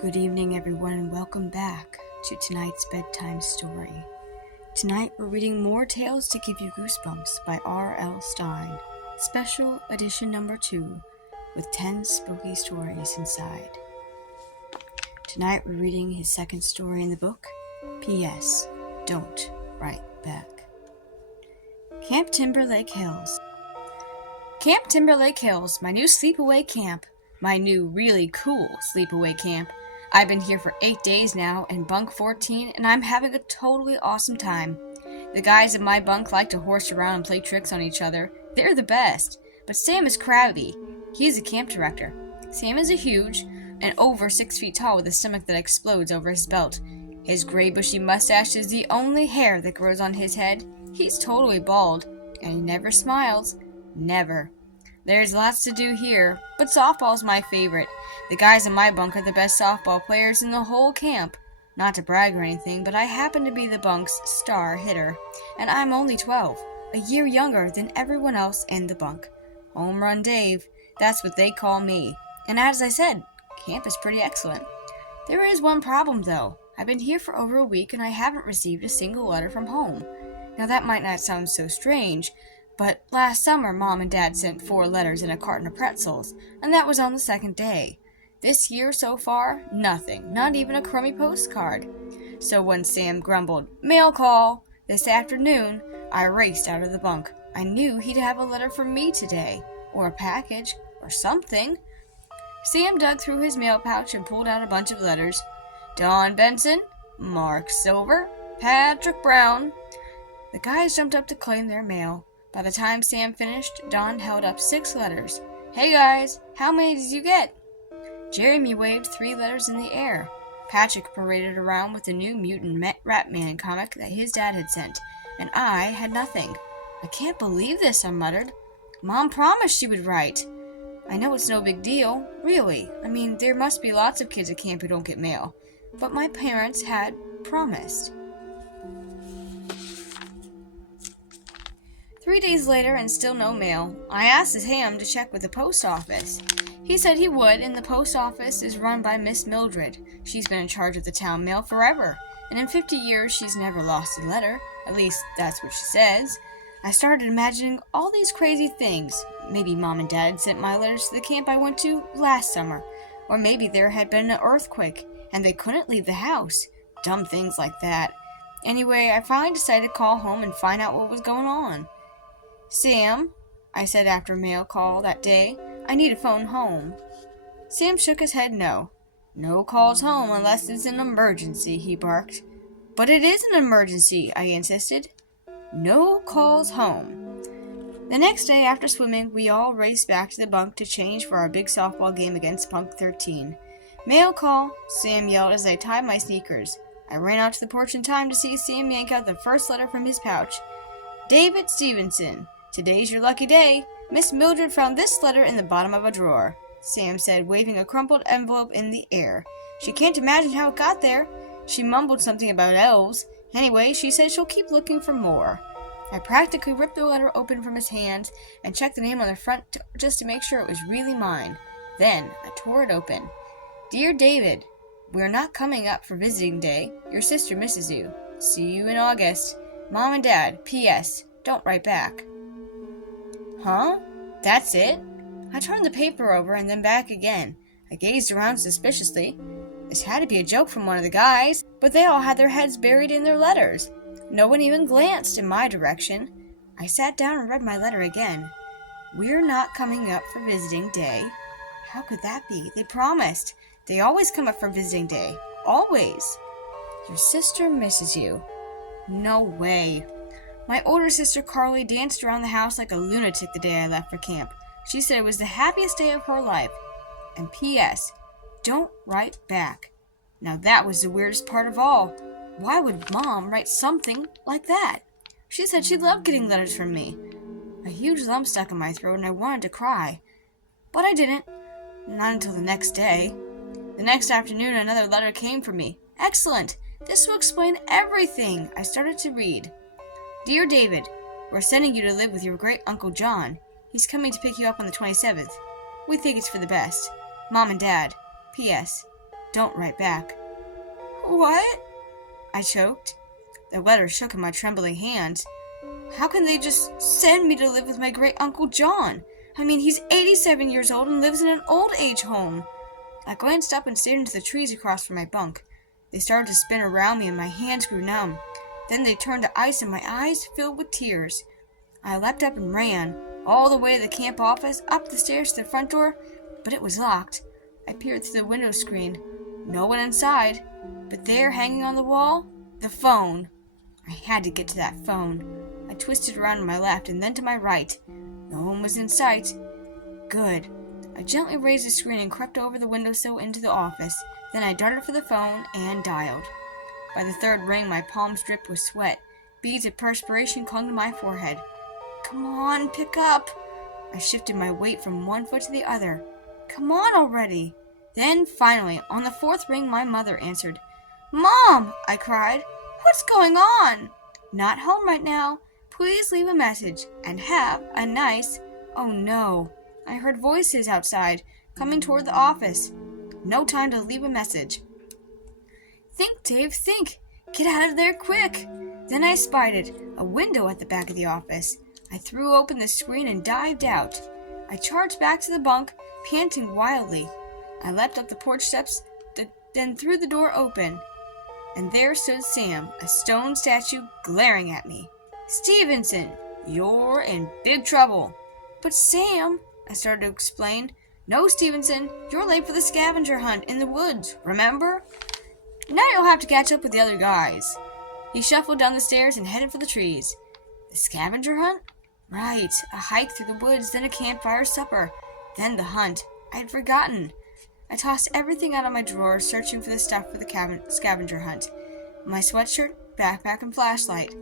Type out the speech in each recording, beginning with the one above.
Good evening, everyone, and welcome back to tonight's bedtime story. Tonight, we're reading More Tales to Give You Goosebumps by R.L. Stine, special edition number 2, with 10 spooky stories inside. Tonight, we're reading his second story in the book, P.S. Don't Write Back. Camp Timberlake Hills. Camp Timberlake Hills, my new sleepaway camp. My new, really cool sleepaway camp. I've been here for 8 days now in bunk 14, and I'm having a totally awesome time. The guys in my bunk like to horse around and play tricks on each other. They're the best. But Sam is crabby. He's a camp director. Sam is a huge and over 6 feet tall with a stomach that explodes over his belt. His gray bushy mustache is the only hair that grows on his head. He's totally bald, and he never smiles. Never. There's lots to do here, but softball's my favorite. The guys in my bunk are the best softball players in the whole camp. Not to brag or anything, but I happen to be the bunk's star hitter, and I'm only 12, a year younger than everyone else in the bunk. Home Run Dave, that's what they call me. And as I said, camp is pretty excellent. There is one problem, though. I've been here for over a week, and I haven't received a single letter from home. Now that might not sound so strange, but last summer, Mom and Dad sent 4 letters and a carton of pretzels, and that was on the second day. This year so far, nothing, not even a crummy postcard. So when Sam grumbled, "Mail call," this afternoon, I raced out of the bunk. I knew he'd have a letter from me today, or a package, or something. Sam dug through his mail pouch and pulled out a bunch of letters. Don Benson, Mark Silver, Patrick Brown. The guys jumped up to claim their mail. By the time Sam finished, Don held up 6 letters. "Hey guys, how many did you get?" Jeremy waved 3 letters in the air. Patrick paraded around with the new Mutant Ratman comic that his dad had sent, and I had nothing. "I can't believe this," I muttered. "Mom promised she would write." "I know it's no big deal, really. I mean, there must be lots of kids at camp who don't get mail. But my parents had promised." 3 days later, and still no mail. I asked Ham to check with the post office. He said he would, and the post office is run by Miss Mildred. She's been in charge of the town mail forever, and in 50 years she's never lost a letter. At least, that's what she says. I started imagining all these crazy things. Maybe Mom and Dad sent my letters to the camp I went to last summer. Or maybe there had been an earthquake, and they couldn't leave the house. Dumb things like that. Anyway, I finally decided to call home and find out what was going on. "Sam," I said after a mail call that day, "I need a phone home." Sam shook his head no. "No calls home unless it's an emergency," he barked. "But it is an emergency," I insisted. "No calls home." The next day after swimming, we all raced back to the bunk to change for our big softball game against Bunk 13. "Mail call," Sam yelled as I tied my sneakers. I ran out to the porch in time to see Sam yank out the first letter from his pouch. "David Stevenson. Today's your lucky day. Miss Mildred found this letter in the bottom of a drawer," Sam said, waving a crumpled envelope in the air. "She can't imagine how it got there. She mumbled something about elves. Anyway, she said she'll keep looking for more." I practically ripped the letter open from his hands and checked the name on the front just to make sure it was really mine. Then I tore it open. "Dear David, we're not coming up for visiting day. Your sister misses you. See you in August. Mom and Dad. P.S. Don't write back." Huh? That's it? I turned the paper over and then back again. I gazed around suspiciously. This had to be a joke from one of the guys, but they all had their heads buried in their letters. No one even glanced in my direction. I sat down and read my letter again. "We're not coming up for visiting day." How could that be? They promised. They always come up for visiting day. Always. "Your sister misses you." No way. My older sister Carly danced around the house like a lunatic the day I left for camp. She said it was the happiest day of her life. And P.S. Don't write back. Now that was the weirdest part of all. Why would Mom write something like that? She said she loved getting letters from me. A huge lump stuck in my throat and I wanted to cry. But I didn't. Not until the next day. The next afternoon another letter came for me. Excellent! This will explain everything. I started to read. "Dear David, we're sending you to live with your great Uncle John. He's coming to pick you up on the 27th. We think it's for the best. Mom and Dad. P.S. Don't write back." "What?" I choked. The letter shook in my trembling hands. How can they just send me to live with my great-uncle John? I mean, he's 87 years old and lives in an old-age home. I glanced up and stared into the trees across from my bunk. They started to spin around me and my hands grew numb. Then they turned to ice and my eyes filled with tears. I leapt up and ran, all the way to the camp office, up the stairs to the front door, but it was locked. I peered through the window screen. No one inside, but there, hanging on the wall, the phone. I had to get to that phone. I twisted around to my left and then to my right. No one was in sight. Good. I gently raised the screen and crept over the windowsill into the office. Then I darted for the phone and dialed. By the third ring, my palms dripped with sweat. Beads of perspiration clung to my forehead. Come on, pick up. I shifted my weight from one foot to the other. Come on already. Then, finally, on the fourth ring, my mother answered. Mom, I cried. What's going on? Not home right now. Please leave a message and have a nice... Oh no. I heard voices outside, coming toward the office. No time to leave a message. Think, Dave, think. Get out of there quick. Then I spied it, a window at the back of the office. I threw open the screen and dived out. I charged back to the bunk, panting wildly. I leapt up the porch steps, then threw the door open. And there stood Sam, a stone statue, glaring at me. Stevenson, you're in big trouble. But Sam, I started to explain. No, Stevenson, you're late for the scavenger hunt in the woods, remember? Now you'll have to catch up with the other guys. He shuffled down the stairs and headed for the trees. The scavenger hunt? Right, a hike through the woods, then a campfire supper, then the hunt. I had forgotten. I tossed everything out of my drawers, searching for the stuff for the scavenger hunt. My sweatshirt, backpack, and flashlight.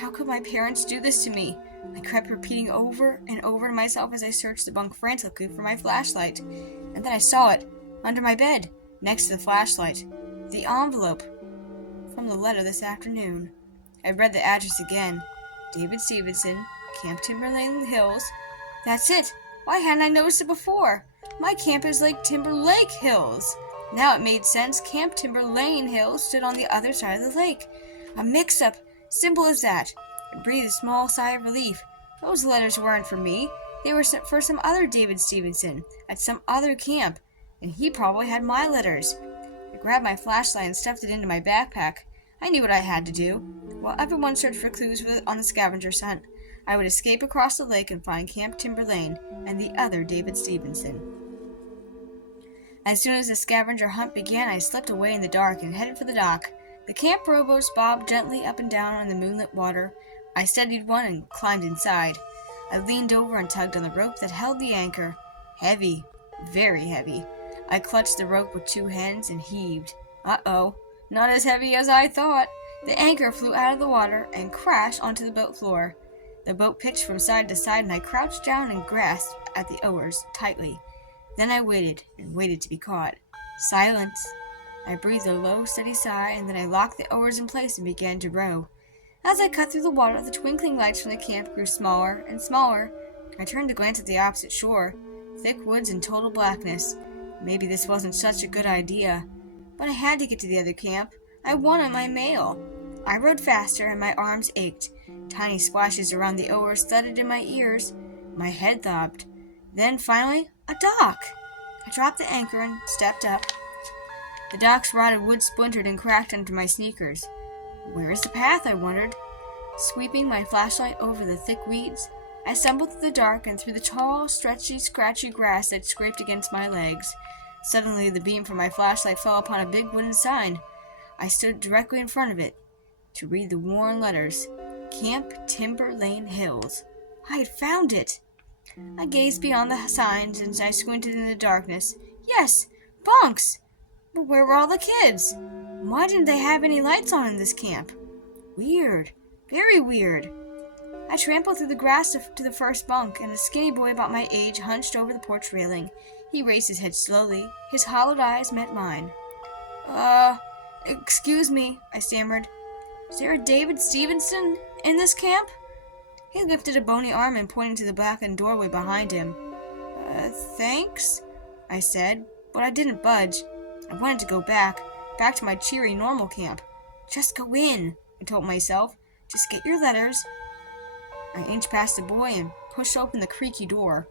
How could my parents do this to me? I kept repeating over and over to myself as I searched the bunk frantically for my flashlight. And then I saw it, under my bed, next to the flashlight. The envelope from the letter this afternoon. I read the address again. David Stevenson, Camp Timberlane Hills. That's it! Why hadn't I noticed it before? My camp is like Timberlake Hills. Now it made sense. Camp Timberlane Hills stood on the other side of the lake. A mix-up. Simple as that. I breathed a small sigh of relief. Those letters weren't for me. They were sent for some other David Stevenson at some other camp, and he probably had my letters. I grabbed my flashlight and stuffed it into my backpack. I knew what I had to do. While everyone searched for clues on the scavenger hunt, I would escape across the lake and find Camp Timberlane and the other David Stevenson. As soon as the scavenger hunt began, I slipped away in the dark and headed for the dock. The camp rowboats bobbed gently up and down on the moonlit water. I steadied one and climbed inside. I leaned over and tugged on the rope that held the anchor. Heavy, very heavy. I clutched the rope with two hands and heaved. Uh-oh, not as heavy as I thought. The anchor flew out of the water and crashed onto the boat floor. The boat pitched from side to side and I crouched down and grasped at the oars tightly. Then I waited and waited to be caught. Silence. I breathed a low, steady sigh, and then I locked the oars in place and began to row. As I cut through the water, the twinkling lights from the camp grew smaller and smaller. I turned to glance at the opposite shore. Thick woods and total blackness. Maybe this wasn't such a good idea. But I had to get to the other camp. I wanted my mail. I rowed faster and my arms ached. Tiny splashes around the oars thudded in my ears. My head throbbed. Then, finally, a dock. I dropped the anchor and stepped up. The dock's rotted wood splintered and cracked under my sneakers. Where is the path, I wondered. Sweeping my flashlight over the thick weeds, I stumbled through the dark and through the tall, stretchy, scratchy grass that scraped against my legs. Suddenly, the beam from my flashlight fell upon a big wooden sign. I stood directly in front of it to read the worn letters. Camp Timberlane Hills. I had found it. I gazed beyond the signs and I squinted in the darkness. Yes, bunks! But where were all the kids? Why didn't they have any lights on in this camp? Weird. Very weird. I trampled through the grass to the first bunk, and a skinny boy about my age hunched over the porch railing. He raised his head slowly. His hollowed eyes met mine. Excuse me, I stammered. Is there a David Stevenson in this camp? He lifted a bony arm and pointed to the blackened doorway behind him. Thanks, I said, but I didn't budge. I wanted to go back to my cheery normal camp. Just go in, I told myself. Just get your letters. I inched past the boy and pushed open the creaky door.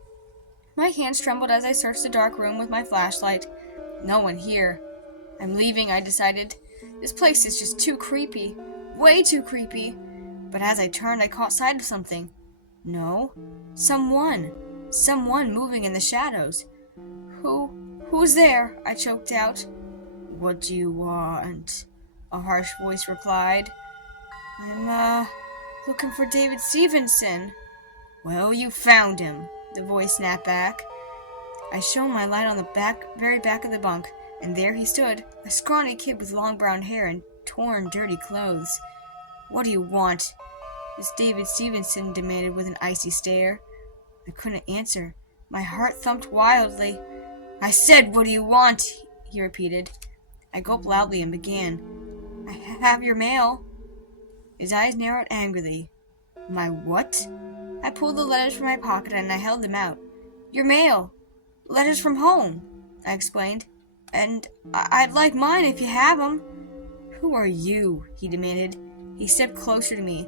My hands trembled as I searched the dark room with my flashlight. No one here. I'm leaving, I decided. This place is just too creepy. Way too creepy. But as I turned, I caught sight of something. No. Someone moving in the shadows. Who's there? I choked out. What do you want? A harsh voice replied. I'm, looking for David Stevenson. Well, you found him, the voice snapped back. I shone my light on the very back of the bunk, and there he stood, a scrawny kid with long brown hair and torn, dirty clothes. What do you want? This David Stevenson demanded with an icy stare. I couldn't answer. My heart thumped wildly. I said, what do you want? He repeated. I gulped loudly and began. I have your mail. His eyes narrowed angrily. My what? I pulled the letters from my pocket and I held them out. Your mail. Letters from home, I explained. And I'd like mine if you have them. Who are you? He demanded. He stepped closer to me.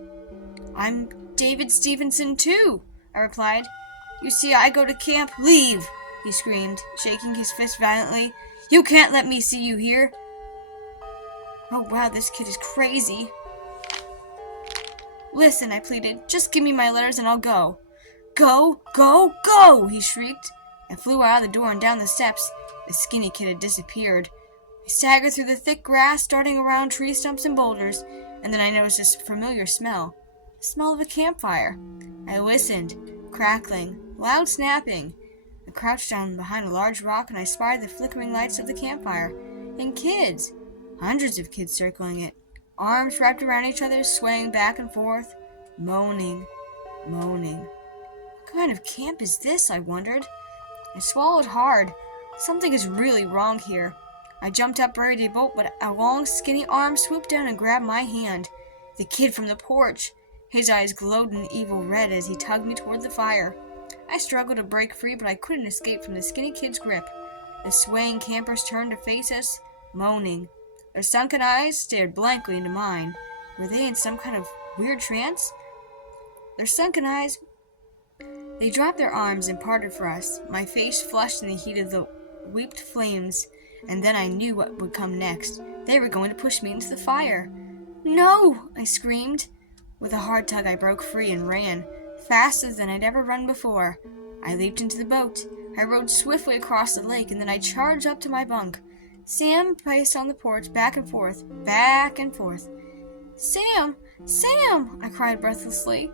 I'm David Stevenson, too, I replied. You see, I go to camp. Leave, he screamed, shaking his fist violently. You can't let me see you here. Oh, wow, this kid is crazy. Listen, I pleaded. Just give me my letters and I'll go. Go, go, go, he shrieked. I flew out of the door and down the steps. The skinny kid had disappeared. I staggered through the thick grass, darting around tree stumps and boulders, and then I noticed this familiar smell. The smell of a campfire. I listened. Crackling. Loud snapping. I crouched down behind a large rock and I spied the flickering lights of the campfire. And kids. Hundreds of kids circling it. Arms wrapped around each other, swaying back and forth. Moaning. Moaning. What kind of camp is this, I wondered. I swallowed hard. Something is really wrong here. I jumped up ready to bolt, but a long, skinny arm swooped down and grabbed my hand. The kid from the porch. His eyes glowed an evil red as he tugged me toward the fire. I struggled to break free, but I couldn't escape from the skinny kid's grip. The swaying campers turned to face us, moaning. Their sunken eyes stared blankly into mine. Were they in some kind of weird trance? Their sunken eyes... They dropped their arms and parted for us. My face flushed in the heat of the leaped flames, and then I knew what would come next. They were going to push me into the fire. No! I screamed. With a hard tug, I broke free and ran, faster than I'd ever run before. I leaped into the boat. I rowed swiftly across the lake, and then I charged up to my bunk. Sam paced on the porch, back and forth, back and forth. Sam! Sam! I cried breathlessly.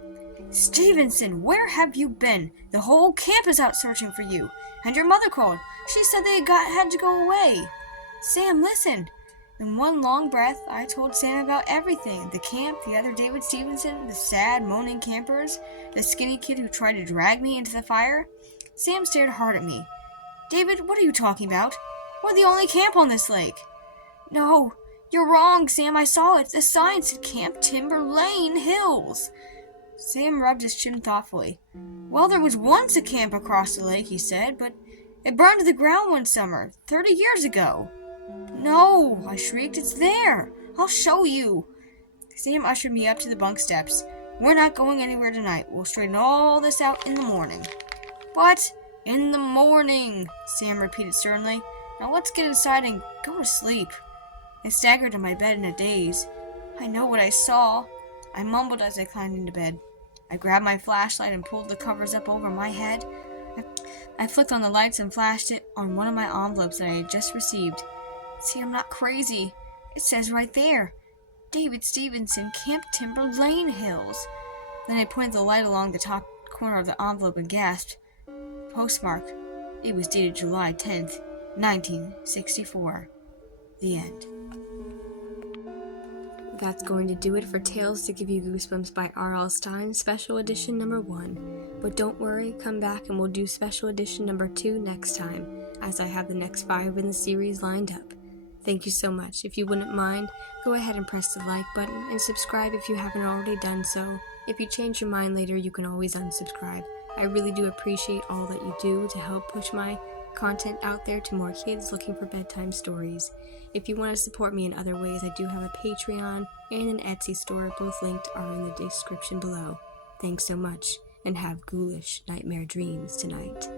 Stevenson, where have you been? The whole camp is out searching for you. And your mother called. She said they had to go away. Sam, listen. In one long breath, I told Sam about everything. The camp, the other David Stevenson, the sad, moaning campers, the skinny kid who tried to drag me into the fire. Sam stared hard at me. David, what are you talking about? We're the only camp on this lake. No, you're wrong, Sam. I saw it. The sign said Camp Timber Lane Hills. Sam rubbed his chin thoughtfully. Well, there was once a camp across the lake, he said, but it burned to the ground one summer, 30 years ago. No, I shrieked, it's there. I'll show you. Sam ushered me up to the bunk steps. We're not going anywhere tonight. We'll straighten all this out in the morning. What? In the morning, Sam repeated sternly. Now let's get inside and go to sleep. I staggered to my bed in a daze. I know what I saw. I mumbled as I climbed into bed. I grabbed my flashlight and pulled the covers up over my head. I flicked on the lights and flashed it on one of my envelopes that I had just received. See, I'm not crazy. It says right there, David Stevenson, Camp Timber Lane Hills. Then I pointed the light along the top corner of the envelope and gasped. Postmark. It was dated July 10th, 1964. The end. That's going to do it for Tales to Give You Goosebumps by R.L. Stines, Special Edition number 1. But don't worry, come back and we'll do Special Edition number 2 next time, as I have the next 5 in the series lined up. Thank you so much. If you wouldn't mind, go ahead and press the like button and subscribe if you haven't already done so. If you change your mind later, you can always unsubscribe. I really do appreciate all that you do to help push my content out there to more kids looking for bedtime stories. If you want to support me in other ways, I do have a Patreon and an Etsy store. Both linked are in the description below. Thanks so much, and have ghoulish nightmare dreams tonight.